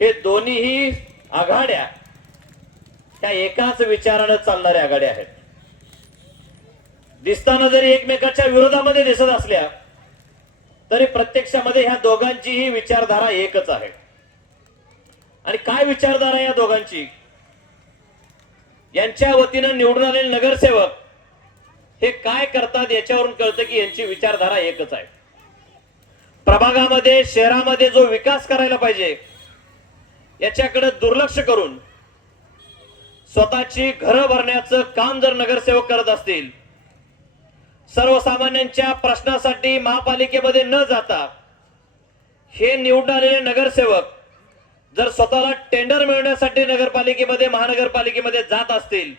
हे दोन्हीही आघाड्या त्या एकाच विचारानं चालणाऱ्या आघाड्या आहेत. दिसताना जरी एकमेकाच्या विरोधामध्ये दिसत असल्या तरी प्रत्यक्षामध्ये ह्या दोघांचीही विचारधारा एकच आहे. आणि काय विचारधारा या दोघांची? यांच्या वतीनं निवडून आलेले नगरसेवक हे काय करतात याच्यावरून कळतं की यांची विचारधारा एकच आहे. प्रभागामध्ये शहरामध्ये जो विकास करायला पाहिजे याच्याकडे दुर्लक्ष करून स्वतःची घरं भरण्याचं काम जर नगरसेवक करत असतील सर्वसामान्यांच्या प्रश्नासाठी महापालिकेमध्ये न जाता हे निवडून आलेले नगरसेवक जर स्वतःला टेंडर मिळवण्यासाठी नगरपालिकेमध्ये महानगरपालिकेमध्ये जात असतील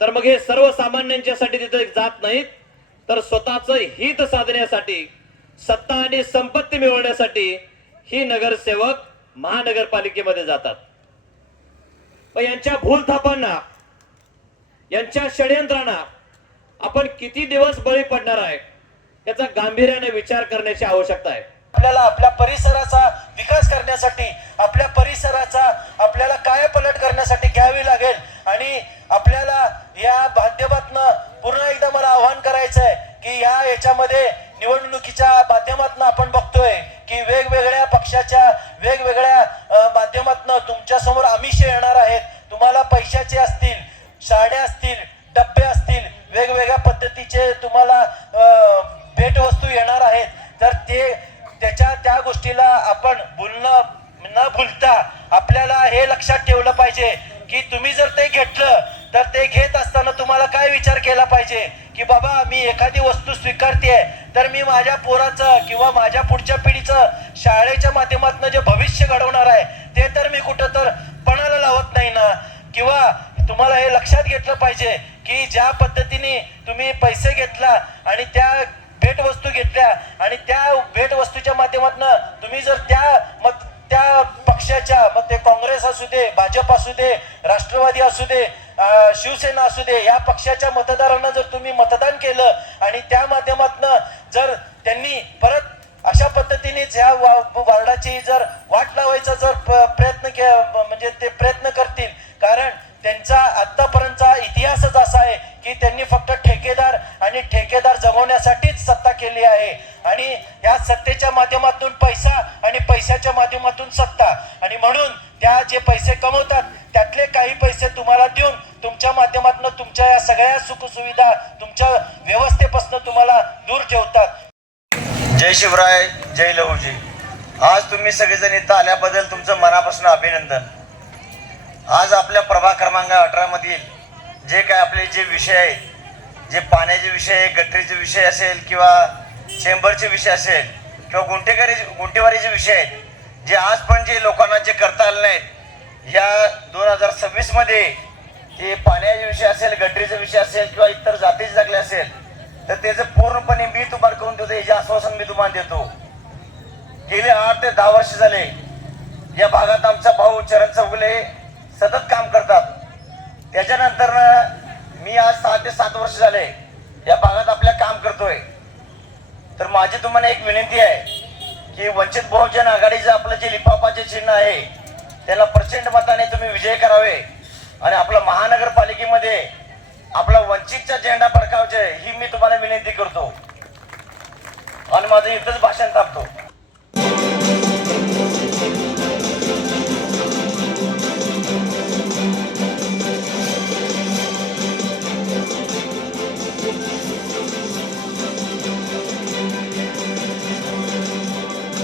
तर मग हे सर्वसामान्यांच्यासाठी तिथे जात नाहीत तर स्वतःचं हित साधण्यासाठी सत्ता आणि संपत्ती मिळवण्यासाठी ही नगरसेवक महानगरपालिकेमध्ये जातात. पण यांच्या भूलथापांना यांच्या षडयंत्रांना आपण किती दिवस बळी पडणार आहे याचा गांभीर्याने विचार करण्याची आवश्यकता आहे. आपल्याला आपल्या परिसराचा विकास करण्यासाठी आपल्या परिसराचा आपल्याला कायापलट करण्यासाठी घ्यावी लागेल. आणि आपल्याला या माध्यमातनं पुन्हा एकदा मला आव्हान करायचं आहे की या याच्यामध्ये निवडणुकीच्या माध्यमातून आपण बघतोय की वेगवेगळ्या पक्षाच्या वेगवेगळ्या माध्यमातून तुमच्यासमोर आमिष येणार आहेत. तुम्हाला पैशाचे असतील साड्या असतील डब्बे असतील वेगवेगळ्या पद्धतीचे तुम्हाला भेटवस्तू येणार आहेत. तर ते त्याच्या त्या गोष्टीला आपण भुलणं न भूलता आपल्याला हे लक्षात ठेवलं पाहिजे की तुम्ही जर ते घेतलं तर ते घेत असताना तुम्हाला काय विचार केला पाहिजे? की बाबा मी एखादी वस्तू स्वीकारते तर मी माझ्या पोराचं किंवा माझ्या पुढच्या पिढीचं शाळेच्या माध्यमातून जे भविष्य घडवणार आहे ते तर मी कुठं तर पणाला लावत नाही ना. किंवा तुम्हाला हे लक्षात घेतलं पाहिजे की ज्या पद्धतीने तुम्ही पैसे घेतला आणि त्या भेटवस्तू घेतल्या आणि त्या भेटवस्तूच्या माध्यमातून तुम्ही जर त्या मत त्या पक्षाच्या मग ते काँग्रेस असू दे भाजप असू दे राष्ट्रवादी असू दे शिवसेना असू दे या पक्षाच्या मतदारांना जर तुम्ही मतदान केलं आणि त्या माध्यमातून जर त्यांनी परत अशा पद्धतीनेच ह्या वा- वार्डाची जर वाट लावायचा जर प- प्रयत्न के म्हणजे ते प्रयत्न करतील. कारण त्यांचा आतापर्यंतचा इतिहासच असा आहे की त्यांनी फक्त ठेकेदार आणि ठेकेदार जगवण्यासाठीच सत्ता केली आहे. आणि या सत्तेच्या माध्यमातून पैसा आणि पैशाच्या माध्यमातून सत्ता. आणि म्हणून त्या जे पैसे कमवतात त्यातले काही पैसे तुम्हाला देऊन तुमच्या माध्यमातून तुमच्या या सगळ्या सुखसुविधा तुमच्या व्यवस्थेपासून तुम्हाला दूर ठेवतात. जय शिवराय जय लहूजी. आज तुम्ही सगळेजण इथं आल्याबद्दल तुमचं मनापासून अभिनंदन. आज आपल्या प्रभाग क्रमांक अठरामधील जे काय आपले जे विषय आहेत जे पाण्याचे विषय आहे गटरीचे विषय असेल किंवा चेंबरचे विषय असेल किंवा गुंठेकरी गुंठेवारीचे विषय आहेत जे आज पण जे लोकांना जे करता आले नाहीत या दोन हजार सव्वीसमध्ये ते पाण्याचे विषय असेल गटरीचे विषय असेल किंवा इतर जातीचे जगले असेल तर त्याचं पूर्ण तुम्हाला करून याचे आश्वासन मी तुम्हाला देतो. गेले आठ ते दहा वर्ष झाले. या भागात आमचा भाऊ चरण चौगुले सतत काम करतात. त्याच्यानंतर मी आज सहा ते सात वर्ष झाले या भागात आपल्या काम करतोय. तर माझी तुम्हाला एक विनंती आहे की वंचित बहुजन आघाडीचं आपलं जे लिफाफाचे चिन्ह आहे त्याला प्रचंड मताने तुम्ही विजय करावे आणि आपल्या महानगरपालिकेमध्ये आपला वंचितचा झेंडा फडकावचे ही मी तुम्हाला विनंती करतो. आणि माझं इथंच भाषण थांबतो.